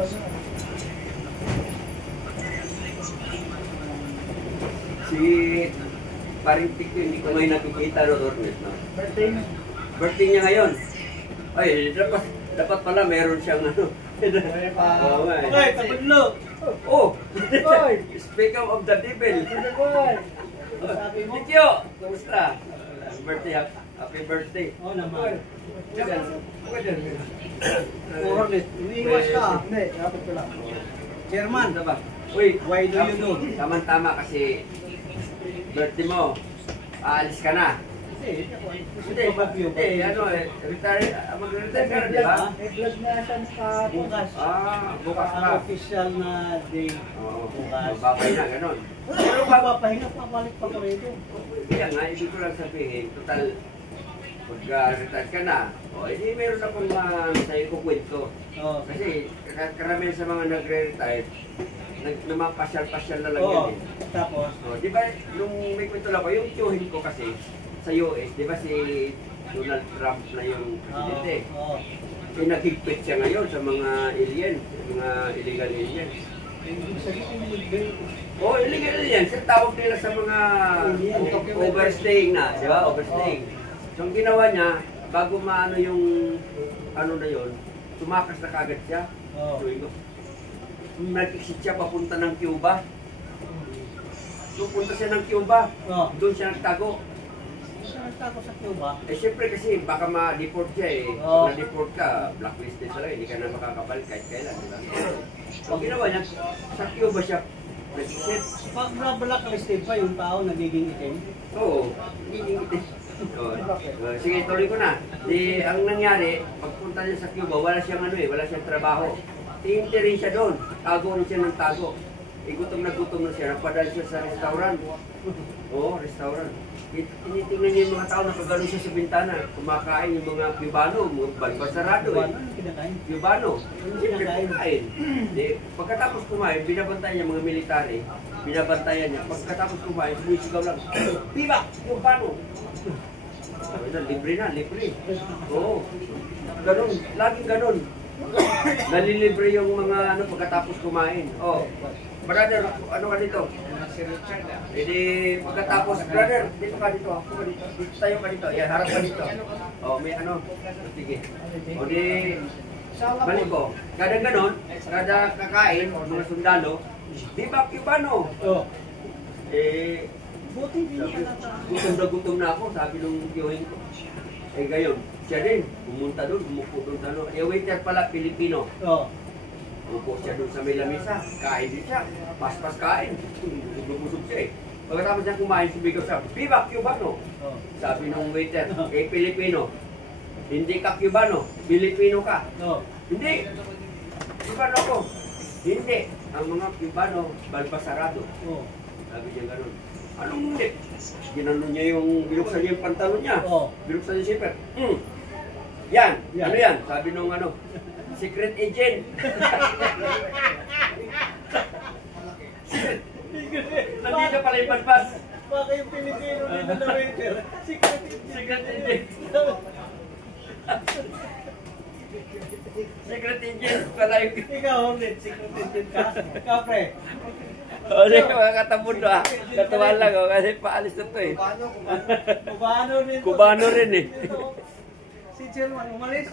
Si Parintik ko, hindi ko may nakikita doon. No? Birthday niya ngayon. Ay, dapat pala meron siyang ano. Okay, tabadlo. Oh! Speaking of the devil. Tikyo! Kumusta? Birthday, happy birthday. Oo naman. Orlet, umiiwas ka. Hindi, dapat ko lang. Chairman, Uy, why do you do? Tama-tama kasi birthday mo. Aalis ka na. Hindi, retire, mag-retire ka na, di ba? may vlog na siya sa bukas. Bukas Ang pa. official na day. Oo, Bukas. babay na, ganon. Pero papahinga, papalik pa ko rito. Kaya nga, ibig ko lang sabihin, total, pag-retire ka na, hindi meron akong sa'yo kukwento. Kasi karamihan sa mga nagre-retire, namapasyal-pasyal na lang yan eh. Tapos? Di ba, nung may kwento lang ko, yung tiyuhin ko kasi, sa US, di ba si Donald Trump na yung presidente? Nagigpit siya ngayon sa mga alien, mga illegal aliens. Illegal aliens. Yung tawag nila sa mga overstaying na, di ba? Overstaying. So, ang ginawa niya, bago maano yung ano na yun, tumakas na kagad siya. Nag-exit siya papunta ng Cuba. Pupunta siya ng Cuba. Doon siya nagtago. Nagtago sa Cuba? Siyempre kasi baka ma-deport siya eh. Pag na-deport ka, blacklisted talaga, hindi ka na makakabalik kahit kailan. So, ginawa niya, sa Cuba siya nag-exit. Pag blacklisted pa yung tao, nagiging itim? Oo, nagiging itim. Sige, tuloy ko na. Ang nangyari, pagpunta niya sa Cuba, wala siyang wala siyang trabaho. Tinti rin siya doon. Tago rin siya ng tago. Gutom na siya. Napadal siya sa restaurant. Restaurant. Tinitingnan niya yung mga tao, nakagano siya sa bintana. Kumakain yung mga Cubano, mga balbasarado eh. Cubano. Siyempre kumakain. Pagkatapos kumain, binabantayan niya mga military. Binabantayan niya. Pagkatapos kumain, sumisigaw lang, Viva! Cubano! Libre na, libre. Ganon, laging ganon. Nalilibre yung mga pagkatapos kumain. Brother, ano ka dito? Pagkatapos, brother, dito ka dito. Ako ka dito. Dito tayo ka dito. Yan, harap ka dito. May sige. Balik ko. Kada ganon, kada kakain, mga sundalo, di ba Cubano? Gutom na ako, sabi nung tiyuhin ko. Gayon, siya din, pumunta doon, umupo doon sa waiter pala, Pilipino. Umupo siya doon sa may lamesa, kain din siya, pas-pas kain, busog siya eh. Pagkatapos niya kumain, sumigaw siya, Viva Cubano! Sabi nung waiter, Pilipino, hindi ka Cubano, Pilipino ka. Hindi, Cubano ako. Hindi, ang mga Cubano, balbasarado. Sabi niya gano'n. Anong hindi? Ginanon niya binuksan niya yung pantalon niya. Binuksan niya yung zipper. Yan, ano yan? Sabi nung secret agent. Nandito pala yung balbas. Baka yung Pilipino dito na waiter. Secret agent. Secret agent pala yung... Ikaw, Hornet, secret agent ka? Ikaw, pre. Hindi, mga katabon na. Katuwa lang kasi paalis na ito eh. Cubano rin. Cubano rin eh. Si Chairman, umalis.